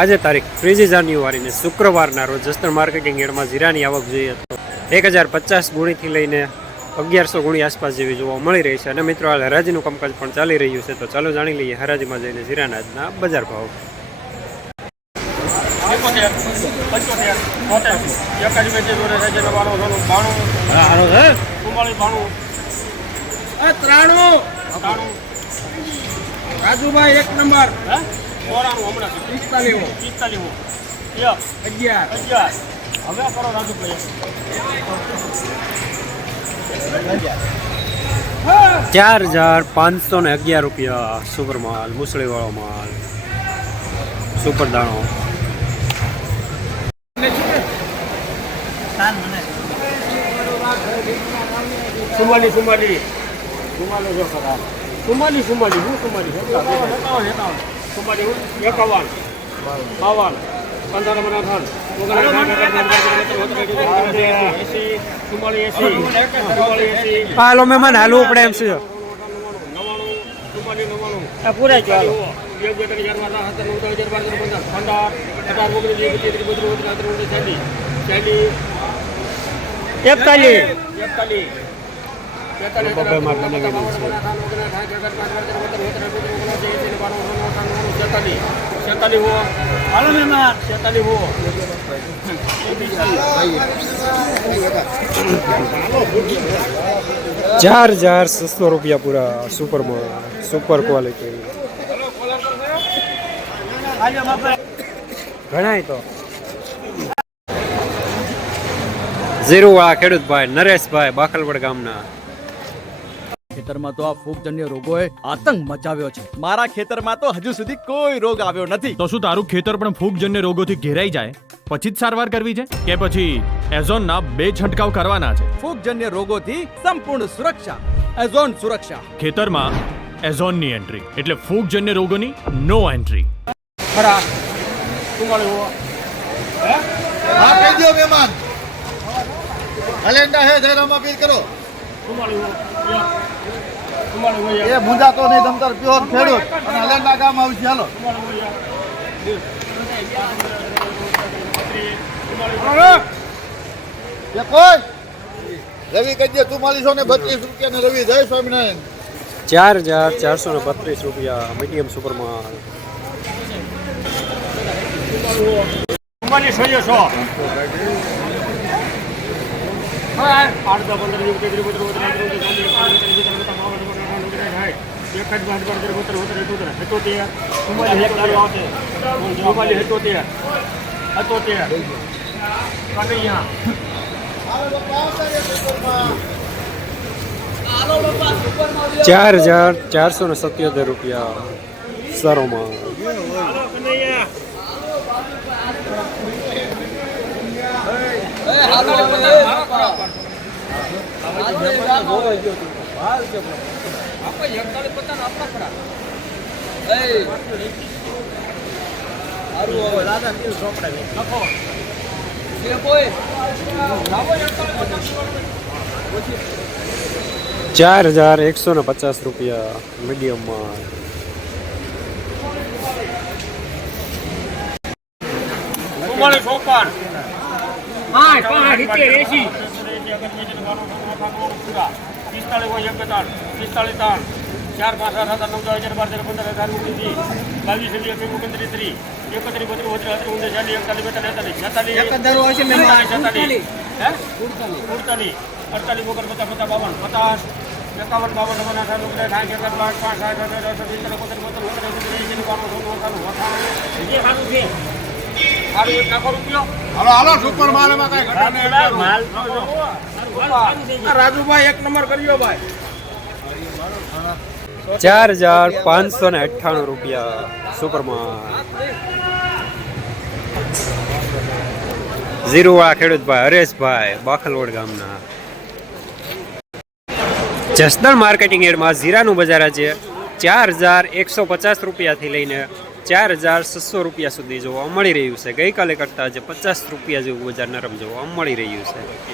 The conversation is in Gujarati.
આજે તારીખ ત્રીજી જાન્યુઆરીને શુક્રવારના રોજ જસ્તર માર્કેટિંગ યાર્ડમાં જીરાની આવક જોઈએ તો એક હજાર પચાસ ગુણીથી લઈને અગિયારસો ગુણી આસપાસ જેવી જોવા મળી રહી છે. અને મિત્રો, હાલ હરાજીનું કામકાજ પણ ચાલી રહ્યું છે. તો ચાલો જાણી લઈએ હરાજીમાં જઈને જીરાના આજના બજાર ભાવ. રાજુભાઈ, એક નંબર. ચોરાણું હમણાં પિસ્તાલીસ પિસ્તાલીસ એક અગિયાર. અગિયાર. હવે કરો રાજુભાઈ ચાર હજાર પાંચસો ને અગિયાર રૂપિયા સુપર માલ મુસળીવાળો માલ. સુપર દાણો. સુમાલી સુમાલી. સુમાલી સુમાલી. હું એકાવન એકાવન હું એકાવન બાવન ચુમ્માલી એસી હાલો મહેમાન હાલવું પડે એમ નવાણું પૂરા ચાલીસ એકતાલીસ એકતાલીસ. છે. હો ચાર હજાર છસો રૂપિયા પૂરા સુપર સુપર ક્વોલિટી ઘણાય તો. ઝીરુવાળા ખેડૂતભાઈ નરેશભાઈ બાખલવડ ગામના. ખેતરમાં તો આ ફૂગજન્ય રોગોએ આતંક મચાવ્યો છે. મારા ખેતરમાં તો હજુ સુધી કોઈ રોગ આવ્યો નથી. તો શું તારું ખેતર પણ ફૂગજન્ય રોગોથી ઘેરાઈ જાય? પછી જ સારવાર કરવી છે? કે પછી એઝોનના બે છંટકાવ કરવાના છે? ફૂગજન્ય રોગોથી સંપૂર્ણ સુરક્ષા. એઝોન સુરક્ષા. ખેતરમાં એઝોનની એન્ટ્રી એટલે ફૂગજન્ય રોગોની નો એન્ટ્રી. ખરા. હો? હા? કહી દો મહેમાન. હલેન્ડા હે જયરામ અપીલ કરો. એ મુંજાતો નહીં તમતર પ્યોર ખેડૂત. અને હલેન્ડા ગામ આવશે હાલો. એ કોઈ? રવિ કહીએ દે ચુમ્માલીસો ને બત્રીસ રૂપિયા ને રવિ જય સ્વામિનારાયણ. ચાર હજાર ચારસો ને બત્રીસ રૂપિયા મીડિયમ સુપર માલ ચુમ્માલીસ આઠ દસ પંદર વીસ ત્રીસ બત્રીસ બત્રીસ ચાલીસ એક જ પાંચ બાર તેર બત્રીસ બત્રીસ એકોતેર એકોતેર ચુમ્માલીસ એકોતેર આવશે ચુમ્માલીસ એકોતેર એકોતેર ચાર હજાર ચારસો ને સત્યોતેર રૂપિયા સારો માલ હાલો કનૈયા ચાર હજાર એકસો ને પચાસ રૂપિયા મીડિયમ માલ આઠ પાંચ સિત્તેર એસી પિસ્તાળીસ હોય એક ત્રણ પિસ્તાળીસ ત્રણ ચાર પાંચ સાત સાત નવ અગિયાર બાર તેર પંદર હજાર ઓગણીસ બાવીસ એકવીસ ઓગણત્રીસ ત્રીસ એકત્રીસ બત્રીસ બત્રીસ ઊંધે ચાલીસ એકતાલીસ બેતાલીસ છેતાલીસ છેતાલીસ હે સુડતાલીસ અડતાલીસ ઓગણ પચાસ પચાસ બાવન પચાસ એકાવન બાવન નવ્વાણું અઠાણું ઓગણીસ સાઠ એકસઠ પાંચ પાંચ સાઠ અઠાર અઠાર સિત્તેર બોતેર બોતેર બાણું સોનું અઠાણું અઠાણું જે સારું છે રાજુભાઈ એક નંબર કર્યો ભાઈ. ચાર હજાર પાંચસો ને અઠ્ઠાણું રૂપિયા સુપર માલ. ઝીરુવાળા ખેડૂતભાઈ હરેશભાઈ બાખલવડ ગામના. જસદણ માર્કેટિંગ એડમાં ઝીરાનું બજાર આજે ચાર હજાર એકસો પચાસ રૂપિયાથી લઈને ચાર હજાર છસો રૂપિયા સુધી જોવા મળી રહ્યું છે. ગઈકાલે કરતાં આજે પચાસ રૂપિયા જેવું બજાર નરમ જોવા મળી રહ્યું છે.